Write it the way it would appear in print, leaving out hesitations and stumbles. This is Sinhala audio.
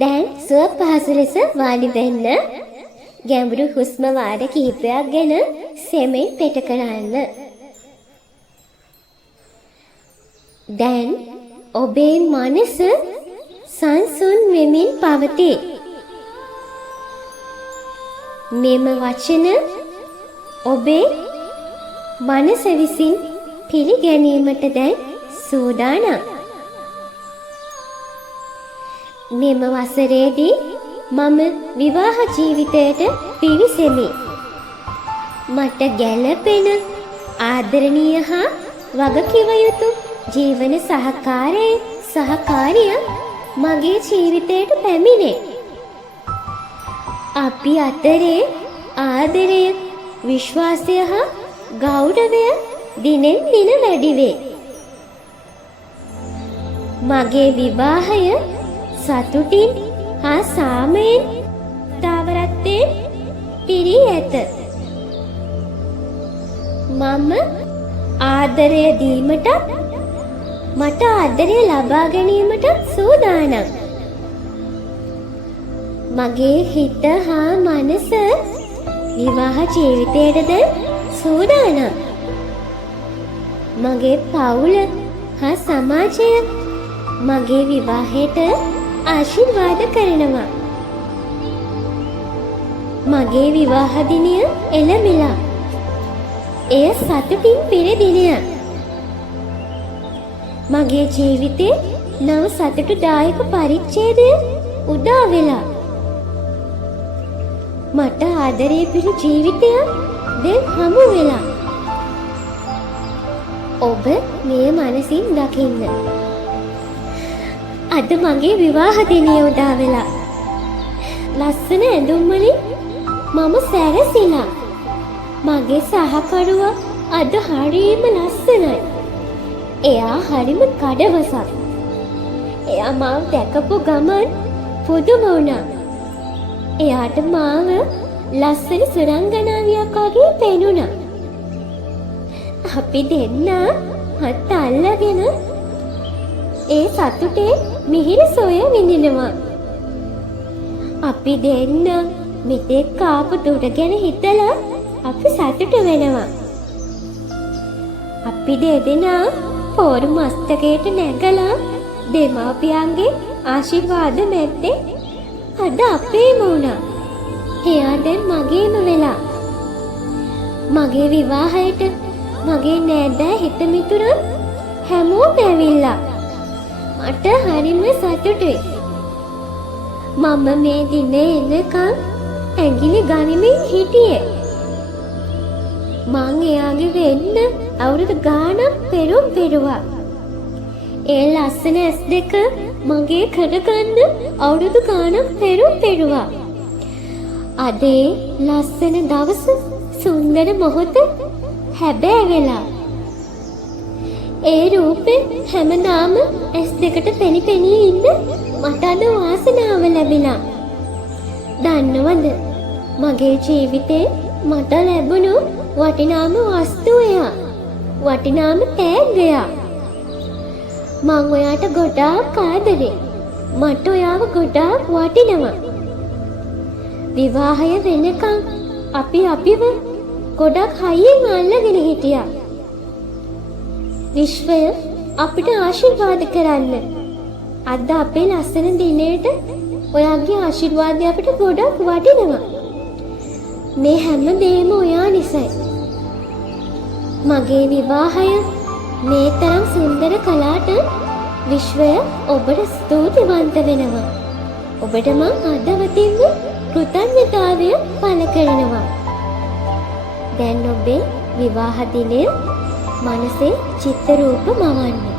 දැන් සුව පහසු ලෙස වාඩි වෙන්න. ගැඹුරු හුස්ම වාර කිහිපයක් ගැන සෙමෙන් පිට කරන්න. දැන් ඔබේ මනස සංසුන් වෙමින් පවතී. මෙම වචන ඔබේ මනස විසින් පිළිගැනීමට දැන් සූදානම්. මෙම වසරේදී මම විවාහ ජීවිතයට පිවිසෙමි. මට ගැළපෙන ආදරණීය හා වගකිව යුතු ජීවන සහකාරිය මගේ ජීවිතයට පැමිණේ. අපි අතරේ ආදරය, විශ්වාසය හා ගෞරවය දිනෙන් දින වැඩි වේ. මගේ විවාහය සතුටින් හා සාමයෙන් තාවරත්වයෙන් පිරී ඇත. මම ආදරය දීමටත් මට ආදරය ලබා ගැනීමට සූදානම්. මගේ හිත හා මනස විවාහ ජීවිතයටද සූදානම්. මගේ පවුල හා සමාජය මගේ විවාහයට ආශිර්වාද කරනවා. මගේ විවාහ දිනය එළඹිලා. එය සතුටින් පිරි දිනයක්. මගේ ජීවිතේ නව සතුටුදායක පරිච්ඡේදය උදා වෙලා. මට ආදරේ පිරි ජීවිතයක් දැන් හමු වෙලා. ඔබ මේ මනසින් දකින්න. අද මගේ විවාහ දිනය උදා වෙලා. ලස්සන ඇඳුම් වලින් මම සැරසිලා. මගේ සහකරුවා අද හරිම ලස්සනයි. එයා හරිම කඩවසක්. එයා මාව දැකපු ගමන් පුදුම වුණා. එයාට මාව ලස්සන සුරංගනාවියක් වගේ පෙනුණා. අපි දෙන්න හත් අල්ලගෙන ඒ සතුටේ මිහිරි සොය විඳිනවා. අපි දෙන්න මෙතෙක් ආපු දුර ගැන හිතලා අපි සතුට වෙනවා. අපි දෙදෙනා පොරු මස්තකයට නැගලා දෙමාපියන්ගේ ආශිර්වාද මැද්දේ අද අපේම වුණා. එයා දැන් මගේම වෙලා. මගේ විවාහයට මගේ නෑදෑ හිත මිතුරන් හැමෝම ඇවිල්ලා. මට හරිම සතුටුයි. මම මේ දිනේ එනකම් ඇඟිලි ගනිමින් හිටියේ. මං එයාගේ වෙන්න අවුරුදු ගාණක් පෙරුම් පෙරුවා. ඒ ලස්සන ඇස් දෙක මගේ කරගන්න අවුරුදු ගාණක් පෙරුම් පෙරුවා. අදේ ලස්සන දවස සුන්දර මොහොත හැබෑ වෙලා. ඒ රූපේ හැමදාම ඇස් දෙකට පෙනි පෙනී ඉන්න මට අද වාසනාව ලැබිලා. දන්නවද මගේ ජීවිතේ මට ලැබුණු වටිනාම වස්තුවය, වටිනාම තෑග්ගය. මං ඔයාට ගොඩාක් ආදරේ. මට ඔයාව ගොඩාක් වටිනවා. විවාහය වෙනකන් අපිව ගොඩක් හයියෙන් අල්ලගෙන හිටියා. විශ්වය අපිට ආශිර්වාද කරන්න. අද අපේ ලස්සන දිනේට ඔයාගේ ආශිර්වාදය අපිට ගොඩක් වටිනවා. මේ හැම දෙයක්ම ඔයා නිසයි. මගේ විවාහය මේ තරම් සුන්දර කළාට විශ්වය ඔබට ස්තුතිවන්ත වෙනවා. ඔබට මං හදවතින්ම කෘතඥතාවය පළ කරනවා. දැන් ඔබේ විවාහ දිනය මනසේ චිත්ත රූප මවන්න.